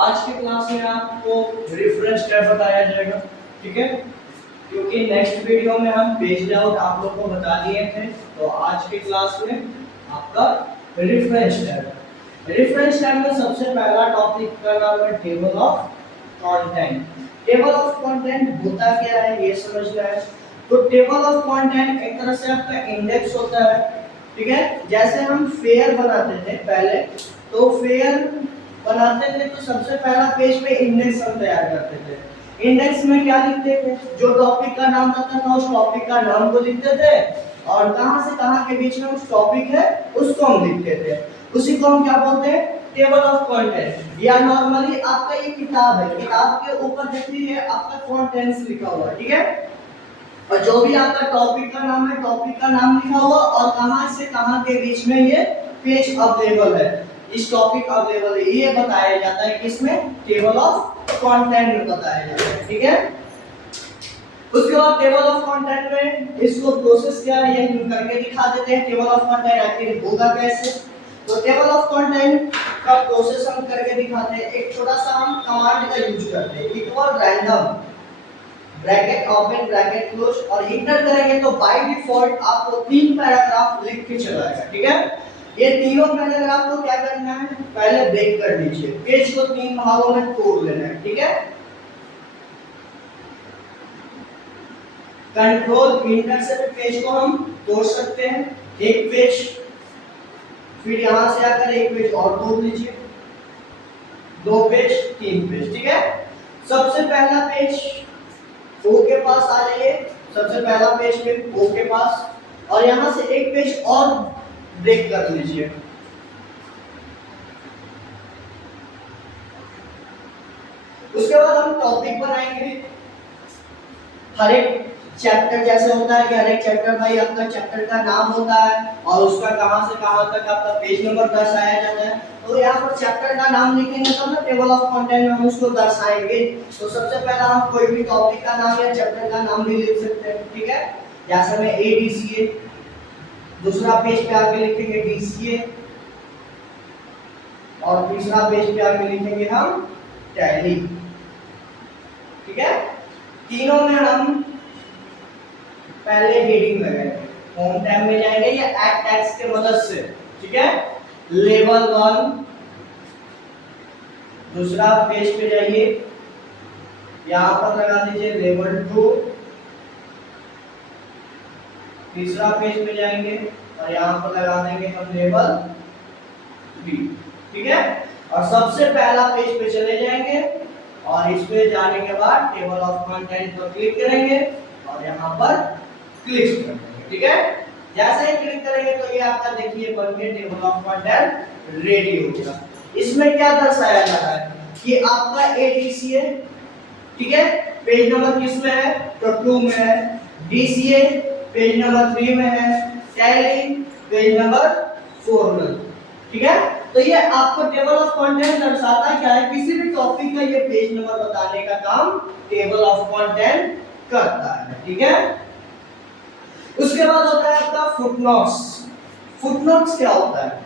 आज की क्लास में आपको रेफरेंस टैब बताया जाएगा, ठीक है। क्योंकि नेक्स्ट वीडियो में हम पेज लेआउट आप लोग को बता दिए थे, तो आज की क्लास में आपका रेफरेंस टैब है। रेफरेंस टैब में सबसे पहला टॉपिक का नाम है table of content. Table of content होता क्या है ये समझना है। तो टेबल ऑफ कंटेंट एक तरह से आपका इंडेक्स होता है, ठीक है। जैसे हम फेयर बनाते थे पहले, तो फेयर बनाते थे तो सबसे पहला पेज पे इंडेक्स हम तैयार करते थे। इंडेक्स में क्या लिखते थे, जो टॉपिक का नाम रहता था उस टॉपिक का नाम को लिखते थे, और कहां से कहां के बीच में उस टॉपिक है उसको हम लिखते थे। उसी को हम क्या बोलते हैं, टेबल ऑफ कंटेंट। या नॉर्मली आपका ये किताब है, किताब के ऊपर देखिए आपका कंटेंट्स लिखा हुआ है, ठीक है। और जो भी आपका टॉपिक का नाम है, टॉपिक का नाम लिखा हुआ और कहां से कहां के बीच में ये पेज अवेलेबल है, इस टॉपिक अवेलेबल है, ये बताया जाता है किसमें, टेबल ऑफ कंटेंट में बताया जाता है, ठीक है। उसके बाद टेबल ऑफ कंटेंट में इसको प्रोसेस क्या है ये हम करके दिखा देते हैं। टेबल ऑफ कंटेंट आखिर होगा कैसे, तो टेबल ऑफ कंटेंट का प्रोसेस हम करके दिखाते हैं। एक छोटा सा हम कमांड का यूज करते हैं, equal random bracket open bracket close, और इंटर करेंगे तो बाय डिफॉल्ट आपको 3 पैराग्राफ लिख के चलाएगा, ठीक है। ये तीनों पैराग्राफ को क्या करना है, पहले ब्रेक कर लीजिए, पेज को 3 भागों में तोड़ लेना है, ठीक है। कंट्रोल इंटर से पेज को हम तोड़ सकते हैं, एक पेज, फिर यहां से आकर एक पेज और तोड़ लीजिए, 2 पेज, 3 पेज, ठीक है। सबसे पहला पेज ओ के पास आ जाइए, सबसे पहला पेज पे ओ के पास, और यहां से एक पेज और ब्रेक कर लीजिए। उसके बाद हम टॉपिक बनाएंगे। हर एक चैप्टर जैसे होता है कि हर एक चैप्टर भाई आपका चैप्टर का नाम होता है और उसका कहां से कहां तक आपका पेज नंबर दर्शाया जाता है। तो यहाँ पर चैप्टर का नाम लिखेंगे तो ना टेबल ऑफ कंटेंट में हम उसको दर्शाएंगे। तो सबसे पहला हम कोई भी टॉपिक का नाम या चैप्टर का नाम भी लिख सकते हैं, ठीक है। जैसे में एडीसीए, दूसरा पेज पे आके लिखेंगे डीसीए, और तीसरा पेज पे आके लिखेंगे हम टैली, ठीक है। तीनों में हम पहले हेडिंग लगाएंगे, होम टैब में जाएंगे या एड टैग्स के मदद से, ठीक है। लेवल 1, दूसरा पेज पे जाइए, यहां पर लगा दीजिए लेवल 2, तीसरा पेज पे जाएंगे और यहां पर लगा देंगे हम लेवल 3, ठीक है। और सबसे पहला पेज पे चले जाएंगे और इस पे जाने के बाद टेबल ऑफ कंटेंट पर क्लिक करेंगे और यहां पर क्लिक करेंगे, ठीक है। जैसे ही क्लिक करेंगे तो ये आपका देखिए बन के टेबल ऑफ कंटेंट रेडी हो गया। इसमें क्या दर्शाया जा रहा है कि आपका एडीसीए, ठीक है, पेज नंबर किस में है, तो 2 में है। डीसीए पेज नंबर 3 में है। टैली पेज नंबर 4 में, ठीक है। तो ये आपको टेबल ऑफ कंटेंट दर्शाता क्या है, किसी भी टॉपिक का ये पेज नंबर बताने का काम टेबल ऑफ कंटेंट करता है, ठीक है। उसके बाद होता है आपका फुटनोट्स। फुटनोट्स क्या होता है,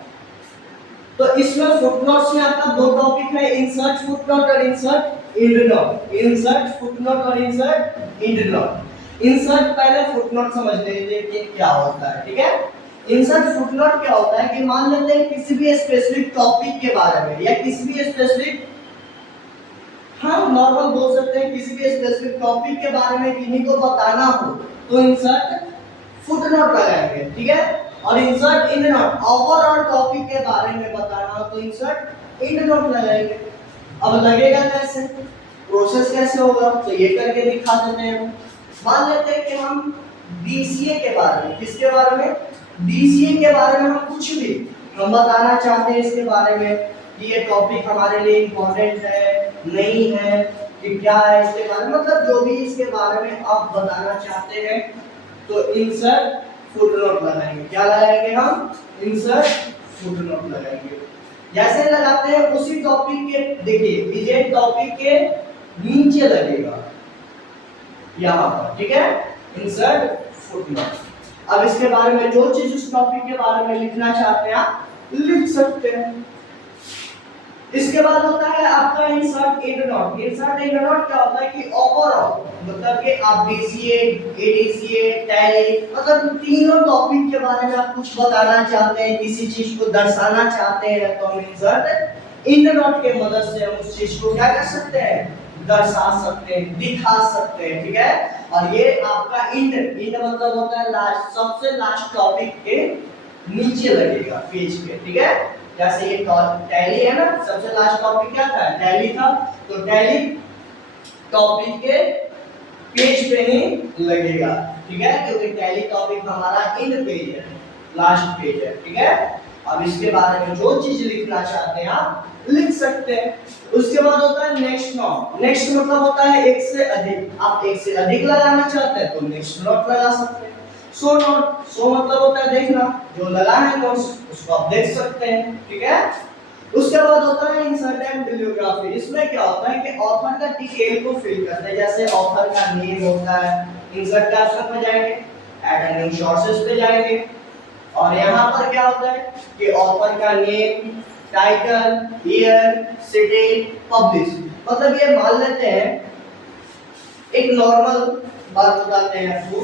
तो इसमें फुटनोट्स में आपका 2 टॉपिक है, इंसर्ट फुटनोट और इंसर्ट एंडनोट। इंसर्ट फुटनोट और इंसर्ट एंडनोट। इंसर्ट पहले फुटनोट समझ लीजिए कि क्या होता है, ठीक है। इंसर्ट फुटनोट क्या होता है कि मान लेते हैं किसी भी स्पेसिफिक टॉपिक के बारे में या किसी भी स्पेसिफिक, हाँ नॉर्मल बोल सकते हैं, किसी भी स्पेसिफिक टॉपिक के बारे में किन्हीं को बताना हो तो इंसर्ट फुटनोट लगाएंगे, ठीक है। और इंसर्ट एंडनोट, ओवरऑल टॉपिक के बारे में बताना हो तो इंसर्ट एंडनोट लगाएंगे। अब लगेगा कैसे, प्रोसेस कैसे होगा, तो ये करके दिखा देते हैं। मान लेते हैं कि हम डीसीए के बारे में, किसके बारे में, डीसीए के बारे में हम कुछ भी हम बताना चाहते हैं इसके बारे में कि ये टॉपिक हमारे लिए इम्पोर्टेंट है नहीं है, कि क्या है इसके बारे में, मतलब जो भी इसके बारे में आप बताना चाहते हैं तो इंसर्ट फुटनोट लगाएंगे। क्या लगाएंगे हम, इंसर्ट फुटनोट लगाएंगे। जैसे लगाते हैं उसी टॉपिक के, देखिए विजेट टॉपिक के नीचे लगेगा यहाँ पर, ठीक है, इंसर्ट फुटनोट। अब इसके बारे में जो चीज उस टॉपिक के बारे में लिखना चाहते हैं आप लिख सकते हैं। इसके बाद होता है आपका insert and note. Insert and note क्या होता है कि ओवरऑल मतलब कि आप डीसीए, एडीसीए, टैली मतलब तीनों टॉपिक के बारे में आप कुछ बताना चाहते हैं, किसी चीज को दर्शाना चाहते हैं, तो हम इंसर्ट एंड नोट के मदद से हम उस चीज को क्या कर सकते हैं, दर्शा सकते हैं, दिखा सकते हैं। ठीक है, और ये आपका इंड मतलब होता है लास्ट, सबसे लास्ट टॉपिक के नीचे लगेगा पेज पे। ठीक है, जैसे ये टैली है ना, सबसे लास्ट टॉपिक क्या था, टैली था, तो टैली टॉपिक के पेज पे ही लगेगा। ठीक है, क्योंकि टैली टॉपिक हमारा एंड पेज है, लास्ट पेज है। ठीक है, अब इसके बारे में जो चीज लिखना चाहते हैं आप लिख सकते हैं। उसके बाद होता है नेक्स्ट नोट। नेक्स्ट मतलब होता है एक से अधिक, आप एक से अधिक लगाना चाहते हैं तो नेक्स्ट नोट लगा सकते हैं। सो नोट, सो मतलब होता है देखना, जो लगा है नोट्स उसको आप देख सकते हैं। ठीक है, उसके बाद होता है इंसर्ट एंड बिब्लियोग्राफी। इसमें क्या होता है कि ऑथर का डिटेल को फिल करते हैं, जैसे ऑथर का नेम होता है, इंसर्ट का ऑप्शन पे जाएंगे, ऐड अ न्यू सोर्सेस पे जाएंगे, और यहाँ पर क्या होता है कि ऑथर का name, title, year, city, publish. मतलब ये मान लेते हैं, एक नॉर्मल बात बताते हैं आपको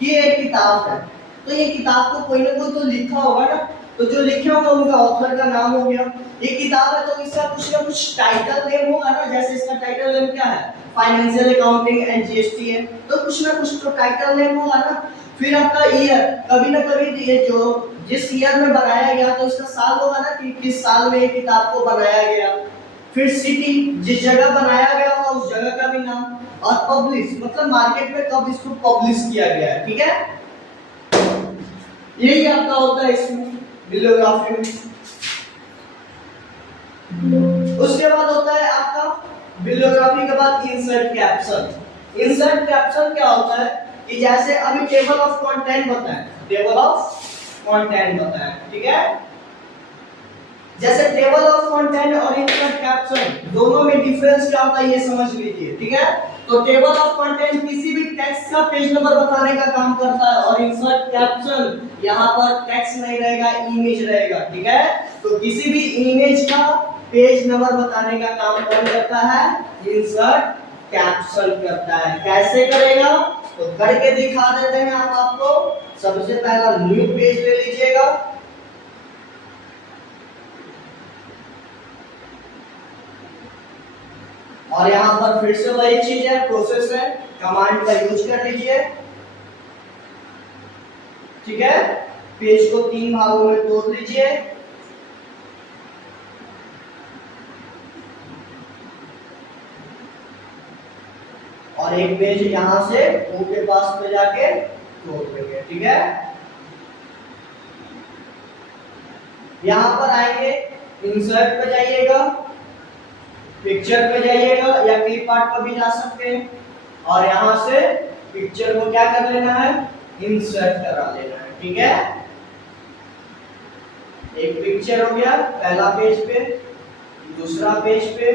कि ये एक किताब है, तो ये किताब को कोई ना कोई तो लिखा होगा ना, तो जो लिखे होगा उनका ऑथर का नाम हो गया। ये किताब है तो इसका कुछ ना कुछ टाइटल नेम होगा ना, जैसे इसका टाइटल नेम क्या है, फाइनेंशियल अकाउंटिंग एंड जीएसटी है, तो कुछ ना कुछ तो टाइटल नेम होगा ना। फिर आपका ईयर, कभी ना कभी ये जो जिस ईयर में बनाया गया तो इसका साल होगा ना कि किस साल में ये किताब को बनाया गया। फिर सिटी, जिस जगह बनाया गया होगा उस जगह का भी नाम, और पब्लिश मतलब मार्केट में कब इसको पब्लिश किया गया है। ठीक है, यही आपका होता है इसमें बिब्लियोग्राफी में। उसके बाद होता है आपका बिब्लियोग्राफी के बाद इंसर्ट कैप्शन। इंसर्ट कैप्शन क्या होता है कि जैसे अभी टेबल ऑफ कंटेंट बताएं, टेबल ऑफ कंटेंट बताएं। ठीक है, जैसे टेबल ऑफ कंटेंट और इंसर्ट कैप्शन दोनों में डिफरेंस क्या होता है ये समझ लीजिए। ठीक है, तो टेबल ऑफ कंटेंट किसी भी टेक्स्ट का पेज नंबर बताने का काम करता है, और इंसर्ट कैप्शन यहाँ पर टेक्स्ट नहीं रहेगा, इमेज रहेगा। ठीक है, तो किसी भी इमेज का पेज नंबर बताने का काम कौन करता है, इंसर्ट कैप्शन करता है। कैसे करेगा तो करके दिखा देते हैं आप आपको। सबसे पहला न्यू पेज ले लीजिएगा, और यहाँ पर फिर से वही चीज है, प्रोसेस है, कमांड का यूज कर लीजिए। ठीक है, पेज को 3 भागों में तोड़ लीजिए, और एक पेज यहां से ओ के पास पे जाके तोड़ देंगे। ठीक है, यहां पर आएंगे, इंसर्ट पे जाइएगा, पिक्चर पे जाइएगा, या क्लिप आर्ट पर भी जा सकते हैं, और यहां से पिक्चर को क्या कर लेना है, इंसर्ट करा लेना है। ठीक है, एक पिक्चर हो गया पहला पेज पे, दूसरा पेज पे,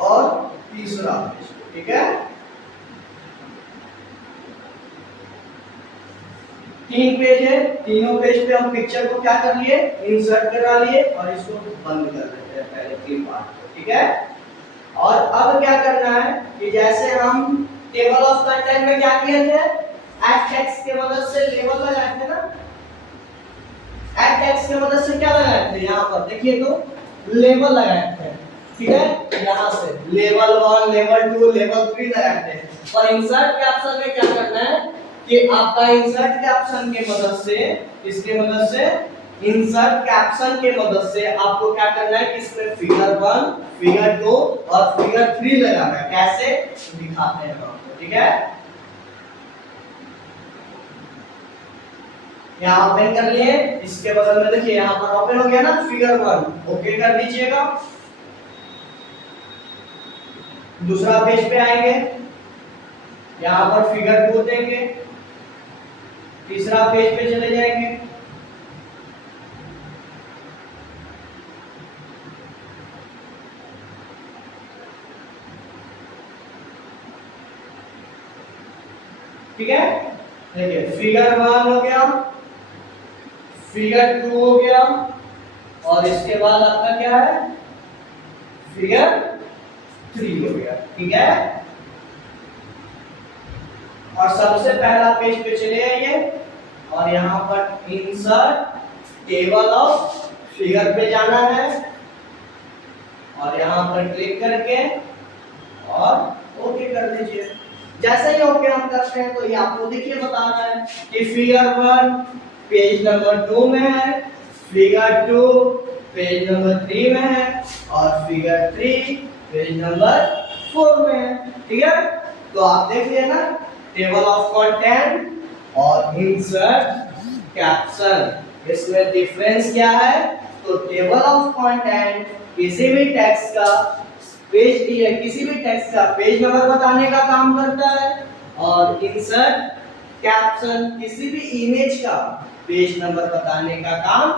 और तीसरा पेज पे। ठीक है, 3 पेज है, तीनों पेज पे हम पिक्चर को क्या कर लिए, इंसर्ट करा लिए, और इसको बंद कर देते हैं पहले क्लिप आर्ट को। ठीक है, और अब क्या करना है कि जैसे हम टेबल ऑफ कंटेंट में क्या किए थे, एट टेक्स्ट के मदद से लेबल लगाए थे ना, एट टेक्स्ट के मदद से क्या लगाए थे, यहाँ पर देखिए तो लेबल लगाए थे। ठीक है, यहाँ से लेवल 1, लेवल 2, लेवल 3 लगाए थे। और इंसर्ट कैप्शन में क्या करना है कि आपका इंसर्ट कैप्शन के मदद से, इसके मदद से, इंसर्ट कैप्शन के मदद से आपको क्या करना है कि इसमें फिगर 1, फिगर 2 और फिगर 3 लगाना है। कैसे दिखाते हैं आपको। ठीक है, यहाँ ओपन कर लिए, इसके बगल में देखिए यहाँ पर ओपन हो गया ना फिगर 1, ओके कर दीजिएगा। दूसरा पेज पे आएंगे, यहाँ पर फिगर 2 देंगे, तीसरा पेज पे चले जाएंगे, ठीक है, देखिए फिगर 1 हो गया, फिगर 2 हो गया, और इसके बाद आपका क्या है, फिगर 3 हो गया। ठीक है, और सबसे पहला पेज पे चले आइए और यहाँ पर इंसर्ट टेबल ऑफ फिगर पे जाना है और यहाँ पर क्लिक करके और ओके कर दीजिए। जैसे ही ओके हम करते हैं तो ये आपको देखिए बता रहा है कि फिगर 1 पेज नंबर 2 में है, फिगर 2 पेज नंबर 3 में है और फिगर 3 पेज नंबर 4 में है। ठीक है, तो आप देख लिया ना, टेबल ऑफ कंटेंट और इंसर्ट कैप्शन, इसमें डिफरेंस क्या है? तो टेबल ऑफ कंटेंट किसी भी टेक्स्ट का पेज, किसी भी टेक्स्ट का पेज नंबर बताने का काम करता है और इंसर्ट कैप्शन किसी भी इमेज का पेज नंबर बताने का काम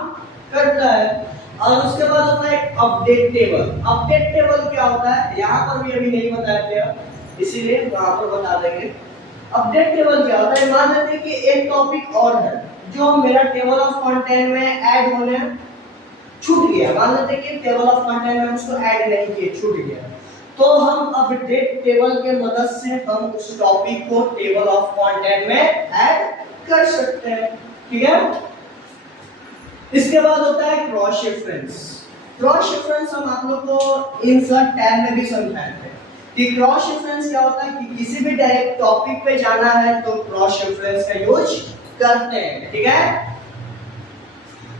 करता है। और उसके बाद होता है अपडेट टेबल। अपडेट टेबल क्या होता है, यहाँ पर भी अभी नहीं बताया गया, इसीलिए वहां पर बता देंगे। अपडेट टेबल क्या होता है, मान लेते हैं कि एक टॉपिक और है जो मेरा टेबल ऑफ कंटेंट में ऐड होने छूट गया, मान लेते हैं कि टेबल ऑफ कंटेंट में उसको ऐड नहीं किए, छूट गया, तो हम अपडेट टेबल के मदद से हम उस टॉपिक को टेबल ऑफ कंटेंट में ऐड कर सकते हैं। ठीक है, इसके बाद होता है क्रॉस रेफरेंस। क्रॉस रेफरेंस हम आप लोग को इंसर्ट टैब में भी समझाए थे कि क्रॉस रेफरेंस क्या होता है कि किसी भी डायरेक्ट टॉपिक पे जाना है तो क्रॉस रेफरेंस का यूज करते हैं। ठीक है,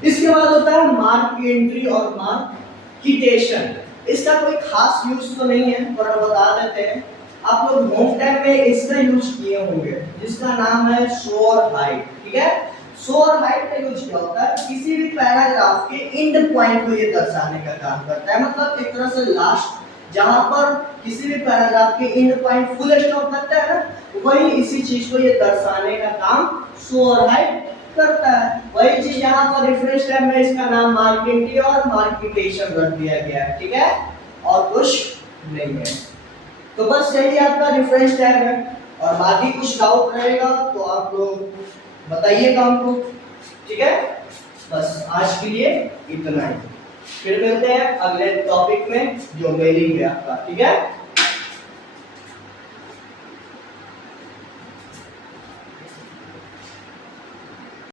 इसके बाद होता है मार्क एंट्री और मार्किटेशन। इसका कोई खास यूज तो नहीं है पर हम बता देते हैं, आप लोग होम टैब में इसका यूज किए होंगे जिसका नाम है शो और हाइड। ठीक है, शो और हाइड का यूज क्या होता है, किसी भी पैराग्राफ के एंड पॉइंट को ये दर्शाने का काम करता है, मतलब एक तरह से लास्ट जहां पर किसी भी पैराग्राफ के एंड पॉइंट फुल स्टॉप लगता है ना, वही इसी चीज को ये दर्शाने का काम शो और हाइड करता है। वही चीज यहाँ पर रेफरेंस टैब में इसका नाम मार्केटिंग और मार्किटेशन रख दिया गया है। ठीक है, और कुछ नहीं है। तो बस यही आपका रेफरेंस टैब है, और बाकी कुछ डाउट रहेगा तो आप लोग बताइएगा हमको। ठीक है, बस आज के लिए इतना ही, फिर मिलते हैं अगले टॉपिक में जो मेलिंग है आपका। ठीक है।